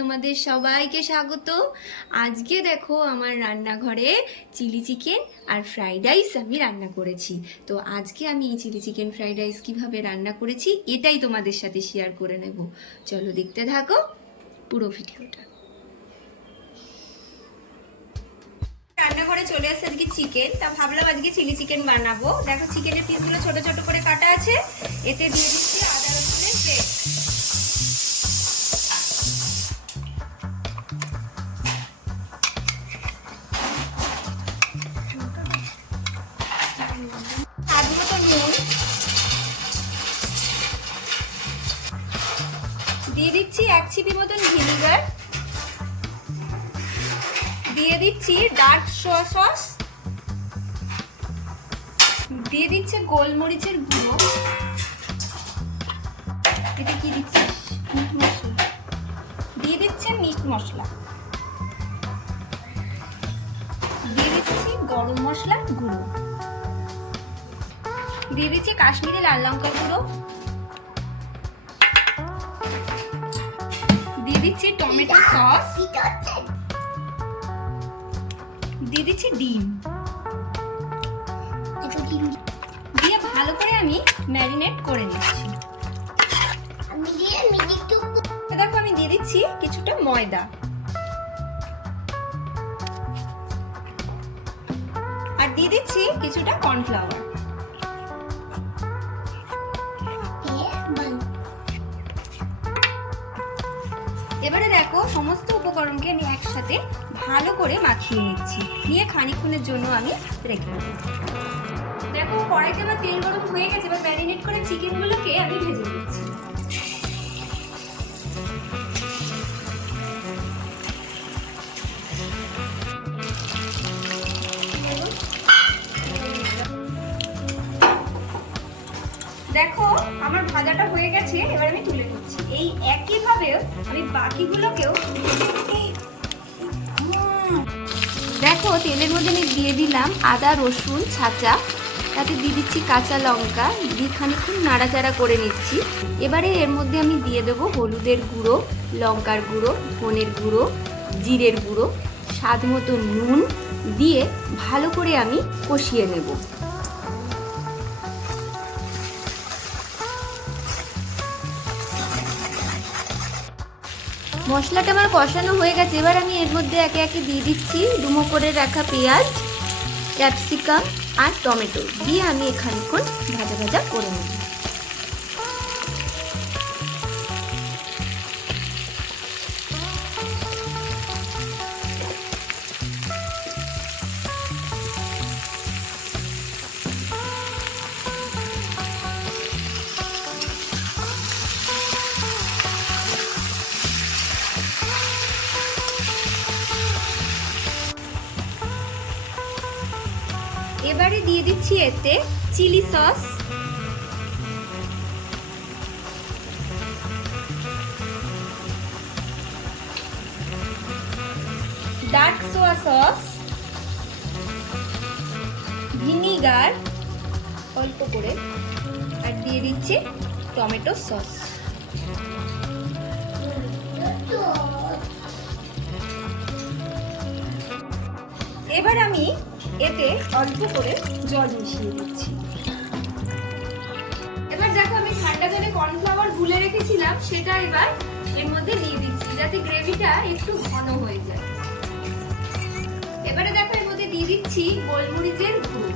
তোমাদের সবাইকে স্বাগত। আজকে দেখো আমার রান্নাঘরে চিলি চিকেন আর ফ্রাইড রাইস আমি রান্না করেছি। তো আজকে আমি এই চিলি চিকেন ফ্রাইড রাইস কীভাবে রান্না করেছি এটাই তোমাদের সাথে শেয়ার করে নেব। চলো দেখতে থাকো পুরো ভিডিওটা। রান্নাঘরে চলে আসছে আজকে চিকেন, তা ভাবলাম আজকে চিলি চিকেন বানাবো। দেখো চিকেনের পিসগুলো ছোট ছোট করে কাটা আছে, এতে দিয়ে দিচ্ছি আদা রসুনের এক ছিপি মতন ভিনিগার। দিয়ে দিচ্ছি ডার্ক সোয়া সস। দিয়ে দিচ্ছে গোলমরিচের গুঁড়ো। এটা কি দিচ্ছিস? মিট মশলা। দিয়ে দিচ্ছে মিট মশলা। দিয়ে দিচ্ছি গরম মশলা গুঁড়ো। দিয়ে দিচ্ছি কাশ্মীরি লাল লঙ্কার গুঁড়ো। দিচ্ছি টমেটো সস। দিয়ে দিচ্ছি ডিম। দিয়ে ভালো করে আমি ম্যারিনেট করে নিচ্ছি। দেখো আমি দিয়ে দিচ্ছি কিছুটা ময়দা। আর দিয়ে দিচ্ছি কিছুটা কর্নফ্লাওয়ার। সমস্ত উপকরণকে আমি একসাথে ভালো করে মাখিয়ে নিচ্ছি। নিয়ে খানিক্ষণের জন্য আমি রেখে দেবো। দেখো, কড়াইতে আমার তেল গরম হয়ে গেছে, এবার ম্যারিনেট করে চিকেনগুলোকে আমি ভেজে দেখো, আমার ভাজাটা হয়ে গেছে, এবার আমি তুলে নিচ্ছি। এই একইভাবে আমি বাকিগুলোকেও দেখো, তেলের মধ্যে আমি দিয়ে দিলাম আদা, রসুন, ছাঁচা। তাতে দিয়ে দিচ্ছি কাঁচা লঙ্কা। দিয়ে খানিক্ষণ নাড়াচাড়া করে নিচ্ছি। এবারে এর মধ্যে আমি দিয়ে দেবো হলুদের গুঁড়ো, লঙ্কার গুঁড়ো, ধনের গুঁড়ো, জিরের গুঁড়ো, স্বাদ মতো নুন। দিয়ে ভালো করে আমি কষিয়ে নেব। মশলাটা আমার কষানো হয়ে গেছে। এবার আমি এর মধ্যে একে একে দিয়ে দিচ্ছি। ডুমো করে রাখা পেঁয়াজ, ক্যাপসিকাম আর টমেটো দিয়ে আমি এখানক্ষণ ভাজা ভাজা করে নেব। এবারে দিয়ে দিচ্ছি এতে chilli sauce. Dark soya sauce. Vinegar, অল্প করে। আর দিয়ে দিচ্ছি টমেটো সস। এবার আমি এতে অল্প করে জল মিশিয়ে দিচ্ছি। এবার দেখো আমি ঠান্ডা জলে কর্নফ্লাওয়ার গুলে রেখেছিলাম, সেটা এবার এর মধ্যে দিয়ে দিচ্ছি, যাতে গ্রেভিটা একটু ঘন হয়ে যায়। এবারে দেখো এর মধ্যে দিয়ে দিচ্ছি গোলমরিচের গুঁড়ো।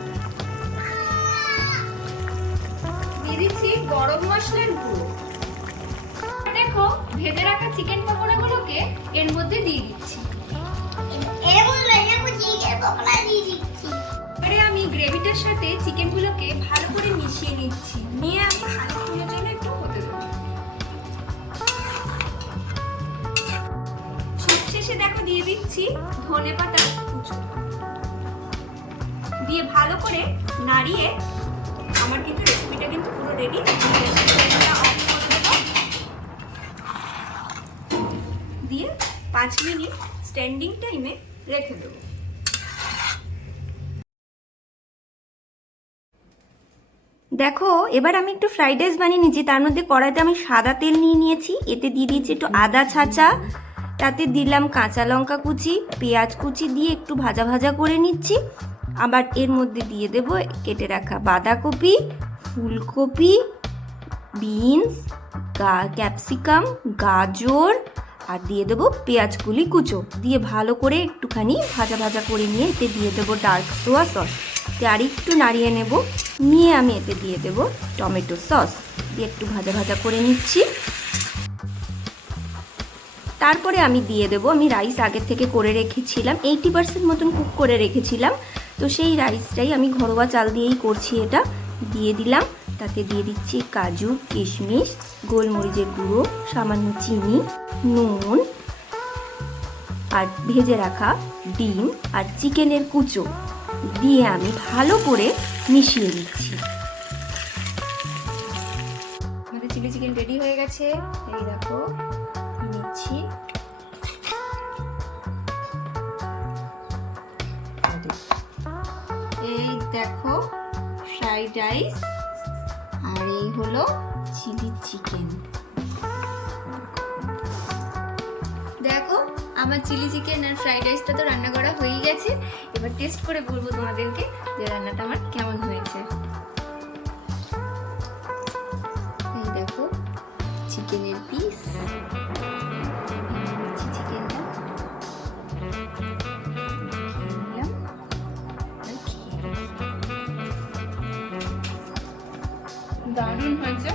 দিয়ে দিচ্ছি গরম মশলার গুঁড়ো। দেখো ভেজে রাখা চিকেন পকোড়াগুলোকে এর মধ্যে দিয়ে দিচ্ছি। এবারে আমি গ্রেভিটার সাথে চিকেনগুলোকে ভালো করে মিশিয়ে নিচ্ছি। নিয়ে আমি জন্য একটু হতে দেবো সবশেষে দেখো দিয়ে দিচ্ছি ধনে পাতা দিয়ে ভালো করে নাড়িয়ে আমার কিন্তু রেসিপিটা কিন্তু পুরো রেডি দিয়ে পাঁচ মিনিট স্ট্যান্ডিং টাইমে রেখে দেবো। দেখো, এবার আমি একটু ফ্রাইড রাইস বানিয়ে নিয়েছি তার মধ্যে কড়াইতে আমি সাদা তেল নিয়ে নিয়েছি। এতে দিয়ে দিয়েছি একটু আদা ছাঁচা। তাতে দিলাম কাঁচা লঙ্কা কুচি, পেঁয়াজ কুচি দিয়ে একটু ভাজা ভাজা করে নিচ্ছি। আবার এর মধ্যে দিয়ে দেব কেটে রাখা বাঁধাকপি, ফুলকপি, বিনস ক্যাপসিকাম, গাজর, আর দিয়ে দেবো পেঁয়াজ কুলি কুচো। দিয়ে ভালো করে একটুখানি ভাজা ভাজা করে নিয়ে এতে দিয়ে দেবো ডার্ক সোয়া সস দিয়ে আর একটু নাড়িয়ে নেব। নিয়ে আমি এতে দিয়ে দেবো টমেটো সস। দিয়ে একটু ভাজা ভাজা করে নিচ্ছি। তারপরে আমি দিয়ে দেবো, আমি রাইস আগের থেকে করে রেখেছিলাম এইটি পার্সেন্ট মতন কুক করে রেখেছিলাম। তো সেই রাইসটাই আমি ঘরোয়া চাল দিয়েই করছি এটা। দিয়ে দিলাম, তাতে দিয়ে দিচ্ছি কাজু, কিশমিশ, গোলমরিচের গুঁড়ো, সামান্য চিনি, নুন আর ভেজে রাখা ডিম আর চিকেনের কুচো দিয়ে আমি ভালো করে মিশিয়ে নিচ্ছি। আমাদের চিলি চিকেন রেডি হয়ে গেছে। এই দেখো, নিচ্ছি। এই দেখো ফ্রাইড রাইস আর এই হলো চিলি চিকেন। দেখো আমার চিলি চিকেন আর ফ্রাইড রাইসটা তো রান্না করা হয়ে গেছে। এবার টেস্ট করে বলব তোমাদেরকে যে রান্নাটা আমার কেমন হয়েছে। দেখো, চিকেনের পিস। দারুণ হয়েছে।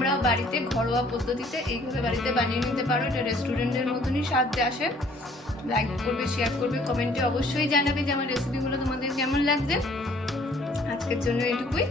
তোমরাও বাড়িতে ঘরোয়া পদ্ধতিতে এইভাবে বাড়িতে বানিয়ে নিতে পারো। এটা রেস্টুরেন্টের মতনই স্বাদ আসে। লাইক করবে শেয়ার করবে কমেন্টে অবশ্যই জানাবে যে আমার রেসিপিগুলো তোমাদের কেমন লাগবে আজকের জন্য এটুকুই